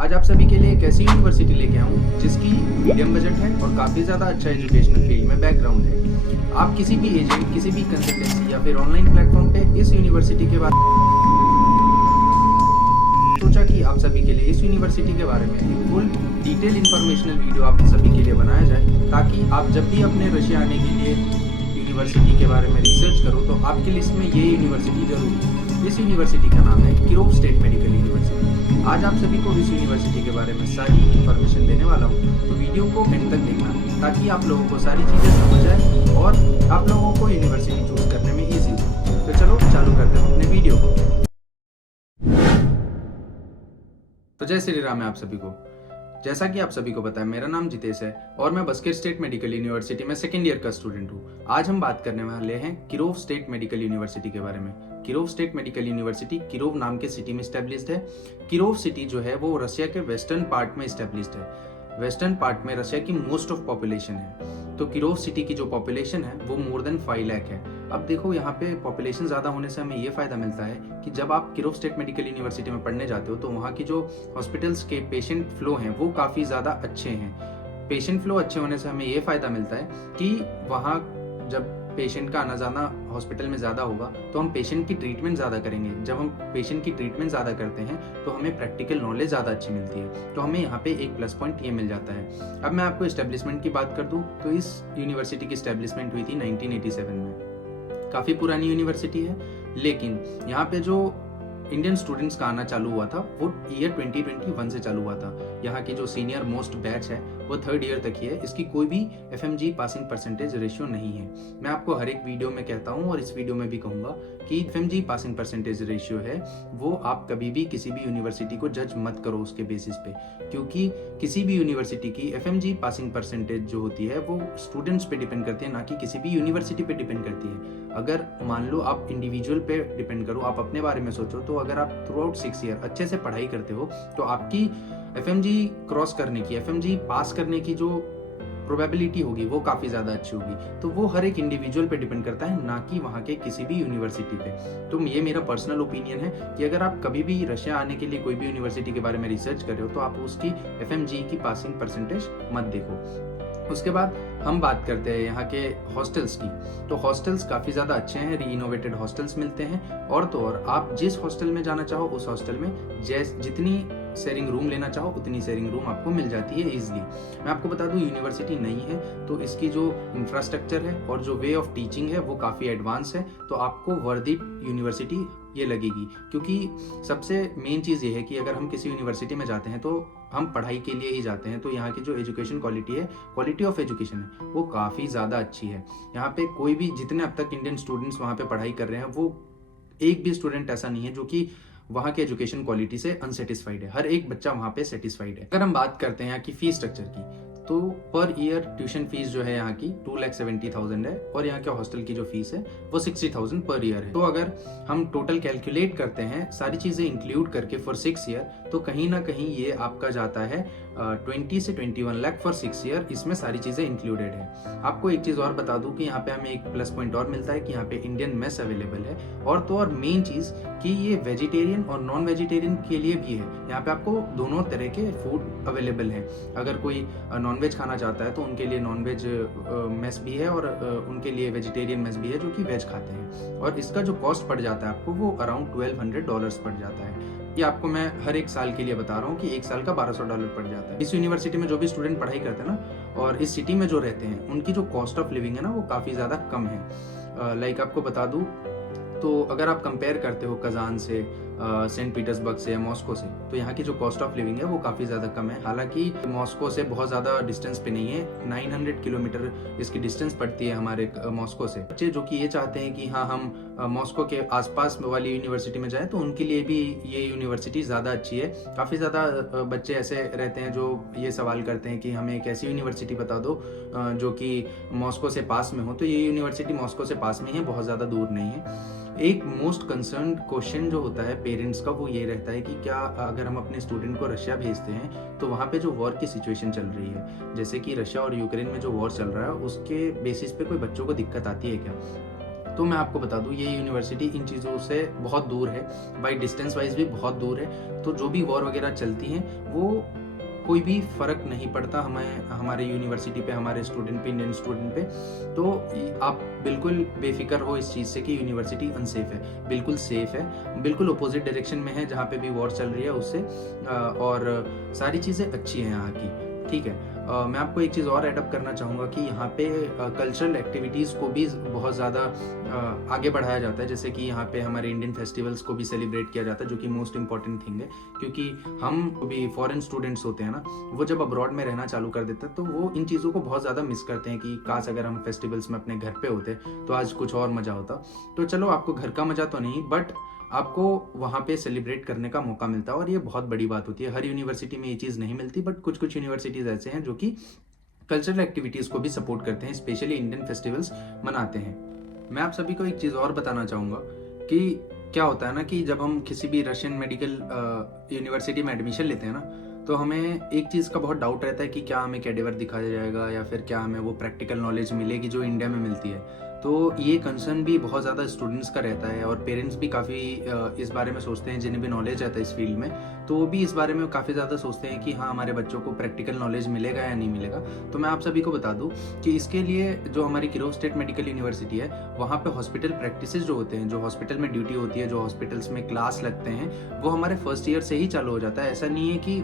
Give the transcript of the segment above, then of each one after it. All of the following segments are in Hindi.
आज आप सभी के लिए एक ऐसी यूनिवर्सिटी लेके आऊँ जिसकी मीडियम बजट है और काफ़ी ज़्यादा अच्छा एजुकेशनल फील्ड में बैकग्राउंड है। आप किसी भी एजेंट, किसी भी कंसल्टेंसी या फिर ऑनलाइन प्लेटफॉर्म पे इस यूनिवर्सिटी के बारे में सोचा कि आप सभी के लिए इस यूनिवर्सिटी के बारे में एक फुल डिटेल इंफॉर्मेशनल वीडियो आप सभी के लिए बनाया जाए, ताकि आप जब भी अपने रशिया आने के लिए यूनिवर्सिटी के बारे में रिसर्च करो तो आपकी लिस्ट में ये यूनिवर्सिटी जरूर हो। इस यूनिवर्सिटी का नाम है किरोव स्टेट मेडिकल यूनिवर्सिटी। आज आप सभी को इस यूनिवर्सिटी के बारे में सारी इन्फॉर्मेशन देने वाला हूँ, तो वीडियो को एंड तक देखना ताकि आप लोगों को सारी चीज़ें समझ आए और आप लोगों को यूनिवर्सिटी चूज करने में ईजी हो। तो चलो चालू करते हैं अपने वीडियो को। तो जय श्री राम है आप सभी को। जैसा कि आप सभी को पता है, मेरा नाम जितेश है और मैं बस्केट स्टेट मेडिकल यूनिवर्सिटी में सेकेंड ईयर का स्टूडेंट हूँ। आज हम बात करने वाले हैं किरोव स्टेट मेडिकल यूनिवर्सिटी के बारे में। Kirov state medical university Kirov नाम के सिटी में स्टैब्लिश्ड है। किरोव सिटी जो है वो रशिया के वेस्टर्न पार्ट में स्टैब्लिश्ड है। वेस्टर्न पार्ट में रशिया की मोस्ट ऑफ पॉपुलेशन है। तो किरोव सिटी की जो पॉपुलेशन है वो मोर देन 5 लाख है। अब देखो, यहाँ पे पॉपुलेशन ज़्यादा होने से हमें ये फ़ायदा मिलता है कि जब आप किरोव स्टेट मेडिकल यूनिवर्सिटी में पढ़ने जाते हो तो वहाँ की जो हॉस्पिटल्स के पेशेंट फ्लो हैं वो काफ़ी ज़्यादा अच्छे हैं। पेशेंट फ्लो अच्छे होने से हमें ये फ़ायदा मिलता है कि वहाँ जब पेशेंट का आना जाना हॉस्पिटल में ज़्यादा होगा तो हम पेशेंट की ट्रीटमेंट ज़्यादा करेंगे। जब हम पेशेंट की ट्रीटमेंट ज़्यादा करते हैं तो हमें प्रैक्टिकल नॉलेज ज़्यादा अच्छी मिलती है। तो हमें यहाँ पे एक प्लस पॉइंट ये मिल जाता है। अब मैं आपको इस्टेब्लिशमेंट की बात कर दूँ तो इस यूनिवर्सिटी की इस्टेब्लिशमेंट हुई थी 1987 में। काफ़ी पुरानी यूनिवर्सिटी है, लेकिन यहाँ पे जो इंडियन स्टूडेंट्स का आना चालू हुआ था वो ईयर 2021 से चालू हुआ था। यहाँ की जो सीनियर मोस्ट बैच है वो 3rd ईयर तक ही है। इसकी कोई भी FMG पासिंग परसेंटेज रेशियो नहीं है। मैं आपको हर एक वीडियो में कहता हूँ और इस वीडियो में भी कहूँगा कि FMG पासिंग परसेंटेज रेशियो है वो आप कभी भी किसी भी यूनिवर्सिटी को जज मत करो उसके बेसिस पे, क्योंकि किसी भी यूनिवर्सिटी की FMG पासिंग परसेंटेज जो होती है वो स्टूडेंट्स पे डिपेंड करती है, ना कि किसी भी यूनिवर्सिटी पे डिपेंड करती है। अगर मान लो आप इंडिविजुअल पे डिपेंड करो, आप अपने बारे में सोचो, तो अगर आप थ्रू आउट 6 ईयर अच्छे से पढ़ाई करते हो तो आपकी FMG क्रॉस करने की, FMG पास करने की जो प्रोबेबिलिटी होगी वो काफ़ी ज़्यादा अच्छी होगी। तो वो हर एक इंडिविजुअल पे डिपेंड करता है, ना कि वहाँ के किसी भी यूनिवर्सिटी पे। तो ये मेरा पर्सनल ओपिनियन है कि अगर आप कभी भी रशिया आने के लिए कोई भी यूनिवर्सिटी के बारे में रिसर्च कर रहे हो तो आप उसकी FMG की पासिंग परसेंटेज मत देखो। उसके बाद हम बात करते हैं यहाँ के हॉस्टल्स की। तो हॉस्टल्स काफ़ी ज़्यादा अच्छे हैं, रीइनोवेटेड हॉस्टल्स मिलते हैं। और तो और आप जिस हॉस्टल में जाना चाहो उस हॉस्टल में जितनी शेयरिंग रूम लेना चाहो उतनी शेयरिंग रूम आपको मिल जाती है ईजिली। मैं आपको बता दूं, यूनिवर्सिटी नहीं है तो इसकी जो इंफ्रास्ट्रक्चर है और जो वे ऑफ टीचिंग है वो काफ़ी एडवांस है। तो आपको वर्दी यूनिवर्सिटी ये लगेगी, क्योंकि सबसे मेन चीज़ ये है कि अगर हम किसी यूनिवर्सिटी में जाते हैं तो हम पढ़ाई के लिए ही जाते हैं। तो यहाँ की जो एजुकेशन क्वालिटी है, क्वालिटी ऑफ एजुकेशन है, वो काफ़ी ज़्यादा अच्छी है। यहाँ पे कोई भी, जितने अब तक इंडियन स्टूडेंट्स वहाँ पे पढ़ाई कर रहे हैं, वो एक भी स्टूडेंट ऐसा नहीं है जो कि वहाँ के एजुकेशन क्वालिटी से अनसेटिस्फाइड है। हर एक बच्चा वहाँ पे सेटिस्फाइड है। अगर हम बात करते हैं यहाँ की फीस स्ट्रक्चर की, तो पर ईयर ट्यूशन फीस जो है यहाँ की 2,70,000 है और यहाँ के हॉस्टल की जो फीस है वो 60,000 पर ईयर है। तो अगर हम टोटल कैलकुलेट करते हैं सारी चीज़ें इंक्लूड करके फॉर 6 ईयर, तो कहीं ना कहीं ये आपका जाता है 20 से 21 लाख फॉर 6 ईयर। इसमें सारी चीज़ें इंक्लूडेड है। आपको एक चीज़ और बता दूं कि यहाँ पे हमें एक प्लस पॉइंट और मिलता है कि यहाँ पे इंडियन मेस अवेलेबल है। और तो और मेन चीज़ कि ये वेजिटेरियन और नॉन वेजिटेरियन के लिए भी है। यहाँ पे आपको दोनों तरह के फूड अवेलेबल है। अगर कोई नॉन वेज खाना चाहता है तो उनके लिए नॉन वेज मेस भी है और उनके लिए वेजिटेरियन मेस भी है जो कि वेज खाते हैं। और इसका जो कॉस्ट पड़ जाता है आपको वो अराउंड $1,200 पड़ जाता है। ये आपको मैं हर एक साल के लिए बता रहा हूँ कि एक साल का $1,200 पड़ जाता है। इस यूनिवर्सिटी में जो भी स्टूडेंट पढ़ाई करते हैं ना, और इस सिटी में जो रहते हैं, उनकी जो कॉस्ट ऑफ लिविंग है ना वो काफ़ी ज़्यादा कम है। लाइक आपको बता दूँ तो अगर आप कंपेयर करते हो कजान से, सेंट पीटर्सबर्ग से या मॉस्को से, तो यहाँ की जो कॉस्ट ऑफ लिविंग है वो काफ़ी ज़्यादा कम है। हालांकि मॉस्को से बहुत ज़्यादा डिस्टेंस पे नहीं है, 900 किलोमीटर इसकी डिस्टेंस पड़ती है हमारे मॉस्को से। बच्चे जो कि ये चाहते हैं कि हाँ हम मॉस्को के आसपास वाली यूनिवर्सिटी में जाएं, तो उनके लिए भी ये यूनिवर्सिटी ज़्यादा अच्छी है। काफ़ी ज़्यादा बच्चे ऐसे रहते हैं जो ये सवाल करते हैं कि हमें एक ऐसी यूनिवर्सिटी बता दो जो कि मॉस्को से पास में हो। तो ये यूनिवर्सिटी मॉस्को से पास में ही है, बहुत ज़्यादा दूर नहीं है। एक मोस्ट कंसर्न क्वेश्चन जो होता है पेरेंट्स का वो ये रहता है कि क्या अगर हम अपने स्टूडेंट को रशिया भेजते हैं तो वहाँ पे जो वॉर की सिचुएशन चल रही है, जैसे कि रशिया और यूक्रेन में जो वॉर चल रहा है, उसके बेसिस पे कोई बच्चों को दिक्कत आती है क्या। तो मैं आपको बता दूं, ये यूनिवर्सिटी इन चीज़ों से बहुत दूर है, बाई डिस्टेंस वाइज भी बहुत दूर है। तो जो भी वॉर वगैरह चलती हैं वो कोई भी फ़र्क नहीं पड़ता हमें, हमारे यूनिवर्सिटी पे, हमारे स्टूडेंट पे, इंडियन स्टूडेंट पे। तो आप बिल्कुल बेफिक्र हो इस चीज़ से कि यूनिवर्सिटी अनसेफ है, बिल्कुल सेफ़ है, बिल्कुल अपोजिट डायरेक्शन में है जहाँ पे भी वॉर चल रही है उससे। और सारी चीज़ें अच्छी हैं यहाँ की, ठीक है। मैं आपको एक चीज़ और ऐड अप करना चाहूँगा कि यहाँ पे कल्चरल एक्टिविटीज़ को भी बहुत ज़्यादा आगे बढ़ाया जाता है। जैसे कि यहाँ पे हमारे इंडियन फेस्टिवल्स को भी सेलिब्रेट किया जाता है, जो कि मोस्ट इंपॉर्टेंट थिंग है। क्योंकि हम भी फॉरेन स्टूडेंट्स होते हैं ना, वो जब अब्रॉड में रहना चालू कर देते हैं तो वो इन चीज़ों को बहुत ज़्यादा मिस करते हैं कि काश अगर हम फेस्टिवल्स में अपने घर पे होते तो आज कुछ और मज़ा होता। तो चलो, आपको घर का मज़ा तो नहीं, बट आपको वहाँ पे सेलिब्रेट करने का मौका मिलता है, और ये बहुत बड़ी बात होती है। हर यूनिवर्सिटी में ये चीज़ नहीं मिलती, बट कुछ कुछ यूनिवर्सिटीज़ ऐसे हैं जो कि कल्चरल एक्टिविटीज़ को भी सपोर्ट करते हैं, स्पेशली इंडियन फेस्टिवल्स मनाते हैं। मैं आप सभी को एक चीज़ और बताना चाहूँगा कि क्या होता है ना कि जब हम किसी भी रशियन मेडिकल यूनिवर्सिटी में एडमिशन लेते हैं ना, तो हमें एक चीज़ का बहुत डाउट रहता है कि क्या हमें कैडेवर दिखाया जाएगा या फिर क्या हमें वो प्रैक्टिकल नॉलेज मिलेगी जो इंडिया में मिलती है। तो ये कंसर्न भी बहुत ज़्यादा स्टूडेंट्स का रहता है, और पेरेंट्स भी काफ़ी इस बारे में सोचते हैं, जिन्हें भी नॉलेज रहता है इस फील्ड में, तो वो भी इस बारे में काफ़ी ज़्यादा सोचते हैं कि हाँ, हमारे बच्चों को प्रैक्टिकल नॉलेज मिलेगा या नहीं मिलेगा। तो मैं आप सभी को बता दूं कि इसके लिए जो हमारी किरोव स्टेट मेडिकल यूनिवर्सिटी है, वहाँ पे हॉस्पिटल प्रैक्टिसेस जो होते हैं, जो हॉस्पिटल में ड्यूटी होती है, जो हॉस्पिटल्स में क्लास लगते हैं, वो हमारे फर्स्ट ईयर से ही चालू हो जाता है। ऐसा नहीं है कि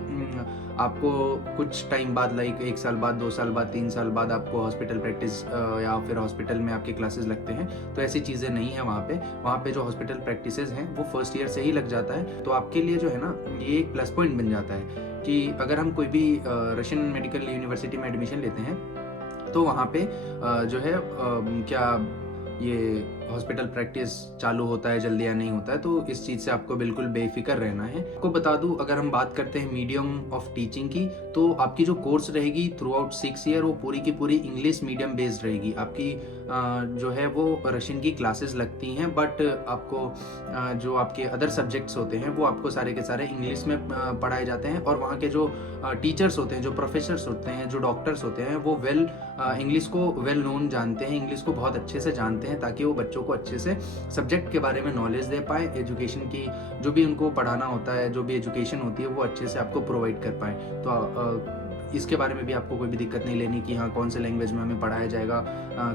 आपको कुछ टाइम बाद, लाइक 1 साल बाद, 2 साल बाद, 3 साल बाद आपको हॉस्पिटल प्रैक्टिस या फिर हॉस्पिटल में आपके क्लासेस लगते हैं। तो ऐसी चीज़ें नहीं है वहाँ पे जो हॉस्पिटल प्रैक्टिसेस हैं वो फर्स्ट ईयर से ही लग जाता है। तो आपके लिए जो है ना, ये एक प्लस पॉइंट बन जाता है कि अगर हम कोई भी रशियन मेडिकल यूनिवर्सिटी में एडमिशन लेते हैं तो वहाँ पे जो है क्या ये हॉस्पिटल प्रैक्टिस चालू होता है जल्दी या नहीं होता है, तो इस चीज़ से आपको बिल्कुल बेफिक्र रहना है। आपको बता दूं, अगर हम बात करते हैं मीडियम ऑफ टीचिंग की, तो आपकी जो कोर्स रहेगी थ्रू आउट 6 ईयर, वो पूरी की पूरी इंग्लिश मीडियम बेस्ड रहेगी। आपकी जो है वो रशियन की क्लासेस लगती हैं, बट आपको जो आपके अदर सब्जेक्ट्स होते हैं वो आपको सारे के सारे इंग्लिश में पढ़ाए जाते हैं। और वहाँ के जो टीचर्स होते हैं, जो प्रोफेसर्स होते हैं, जो डॉक्टर्स होते हैं, वो इंग्लिश को वेल नोन जानते हैं, इंग्लिश को बहुत अच्छे से जानते हैं, ताकि वो बच्चों को अच्छे से सब्जेक्ट के बारे में नॉलेज दे पाए, एजुकेशन की जो भी उनको पढ़ाना होता है, जो भी एजुकेशन होती है, वो अच्छे से आपको प्रोवाइड कर पाए। तो इसके बारे में भी आपको कोई भी दिक्कत नहीं लेनी कि हाँ, कौन से लैंग्वेज में हमें पढ़ाया जाएगा,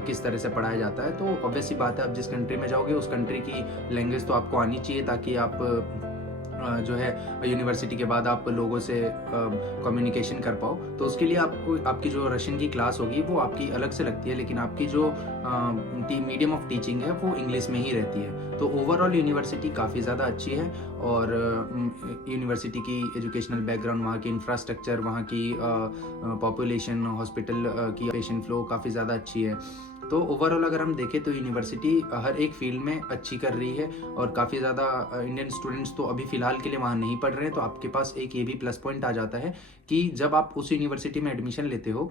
किस तरह से पढ़ाया जाता है। तो ऑब्वियस सी बात है, आप जिस कंट्री में जाओगे उस कंट्री की लैंग्वेज तो आपको आनी चाहिए, ताकि आप जो है यूनिवर्सिटी के बाद आप लोगों से कम्युनिकेशन कर पाओ। तो उसके लिए आपको आपकी जो रशियन की क्लास होगी वो आपकी अलग से लगती है, लेकिन आपकी जो मीडियम ऑफ टीचिंग है वो इंग्लिश में ही रहती है। तो ओवरऑल यूनिवर्सिटी काफ़ी ज़्यादा अच्छी है, और यूनिवर्सिटी की एजुकेशनल बैकग्राउंड, वहाँ की इंफ्रास्ट्रक्चर, वहाँ की पॉपुलेशन, हॉस्पिटल की पेशेंट फ्लो काफ़ी ज़्यादा अच्छी है। तो ओवरऑल अगर हम देखें तो यूनिवर्सिटी हर एक फील्ड में अच्छी कर रही है, और काफ़ी ज़्यादा इंडियन स्टूडेंट्स तो अभी फ़िलहाल के लिए वहाँ नहीं पढ़ रहे हैं। तो आपके पास एक ये भी प्लस पॉइंट आ जाता है कि जब आप उस यूनिवर्सिटी में एडमिशन लेते हो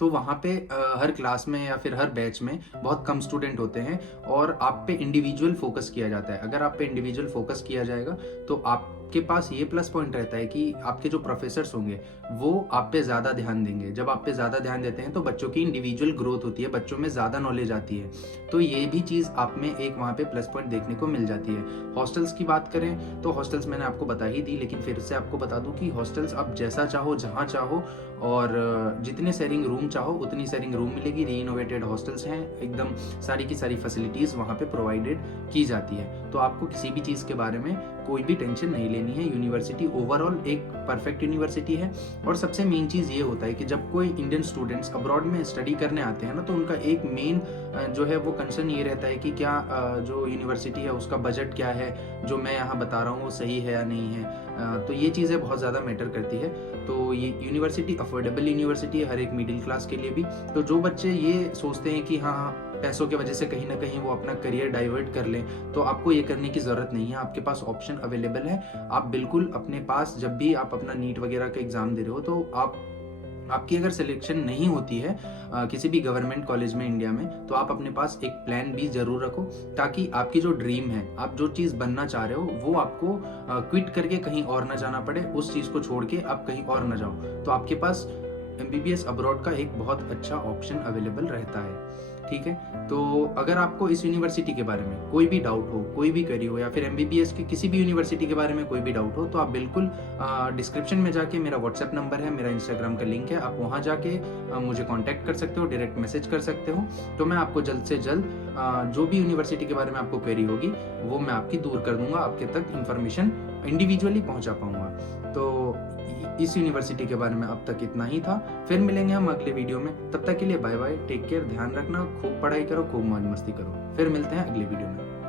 तो वहाँ पे हर क्लास में या फिर हर बैच में बहुत कम स्टूडेंट होते हैं, और आप पे इंडिविजुअल फोकस किया जाता है। अगर आप पे इंडिविजुअल फोकस किया जाएगा तो आपके पास ये प्लस पॉइंट रहता है कि आपके जो प्रोफेसर्स होंगे वो आप पे ज़्यादा ध्यान देंगे। जब आप पे ज़्यादा ध्यान देते हैं तो बच्चों की इंडिविजुअल ग्रोथ होती है, बच्चों में ज़्यादा नॉलेज आती है। तो ये भी चीज़ आप में एक वहाँ पे प्लस पॉइंट देखने को मिल जाती है। हॉस्टल्स की बात करें तो हॉस्टल्स मैंने आपको बता ही दी, लेकिन फिर से आपको बता दूं कि हॉस्टल्स आप जैसा चाहो, जहाँ चाहो, और जितने शेयरिंग रूम चाहो उतनी शेयरिंग रूम मिलेगी। रीइनोवेटेड हॉस्टल्स हैं, एकदम सारी की सारी फैसिलिटीज़ वहाँ पे प्रोवाइडेड की जाती है। तो आपको किसी भी चीज़ के बारे में कोई भी टेंशन नहीं लेनी है। यूनिवर्सिटी ओवरऑल एक परफेक्ट यूनिवर्सिटी है। और सबसे मेन चीज़ ये होता है कि जब कोई इंडियन स्टूडेंट्स अब्रॉड में स्टडी करने आते हैं ना, तो उनका एक मेन जो है वो कंसर्न ये रहता है कि क्या जो यूनिवर्सिटी है उसका बजट क्या है, जो मैं यहाँ बता रहा हूँ वो सही है या नहीं है। तो ये चीज़ें बहुत ज़्यादा मैटर करती है। तो ये यूनिवर्सिटी अफोर्डेबल यूनिवर्सिटी है हर एक मिडिल क्लास के लिए भी। तो जो बच्चे ये सोचते हैं कि हाँ, पैसों की वजह से कहीं ना कहीं वो अपना करियर डाइवर्ट कर लें, तो आपको ये करने की ज़रूरत नहीं है। आपके पास ऑप्शन अवेलेबल है। आप बिल्कुल अपने पास, जब भी आप अपना नीट वगैरह का एग्ज़ाम दे रहे हो, तो आपकी अगर सिलेक्शन नहीं होती है किसी भी गवर्नमेंट कॉलेज में इंडिया में, तो आप अपने पास एक प्लान बी जरूर रखो, ताकि आपकी जो ड्रीम है, आप जो चीज़ बनना चाह रहे हो, वो आपको क्विट करके कहीं और ना जाना पड़े, उस चीज़ को छोड़ के आप कहीं और ना जाओ। तो आपके पास MBBS अब्रॉड का एक बहुत अच्छा ऑप्शन अवेलेबल रहता है। ठीक है। तो अगर आपको इस यूनिवर्सिटी के बारे में कोई भी डाउट हो, कोई भी क्वेरी हो, या फिर एमबीबीएस की किसी भी यूनिवर्सिटी के बारे में कोई भी डाउट हो, तो आप बिल्कुल डिस्क्रिप्शन में जाके मेरा व्हाट्सएप नंबर है, मेरा इंस्टाग्राम का लिंक है, आप वहाँ जाके मुझे कॉन्टैक्ट कर सकते हो, डायरेक्ट मैसेज कर सकते हो। तो मैं आपको जल्द से जल्द जो भी यूनिवर्सिटी के बारे में आपको क्वेरी होगी वो मैं आपकी दूर कर दूंगा, आपके तक इन्फॉर्मेशन इंडिविजुअली पहुंचा पाऊंगा। तो इस यूनिवर्सिटी के बारे में अब तक इतना ही था। फिर मिलेंगे हम अगले वीडियो में, तब तक के लिए बाय बाय, टेक केयर, ध्यान रखना, खूब पढ़ाई करो, खूब मौज मस्ती करो। फिर मिलते हैं अगले वीडियो में।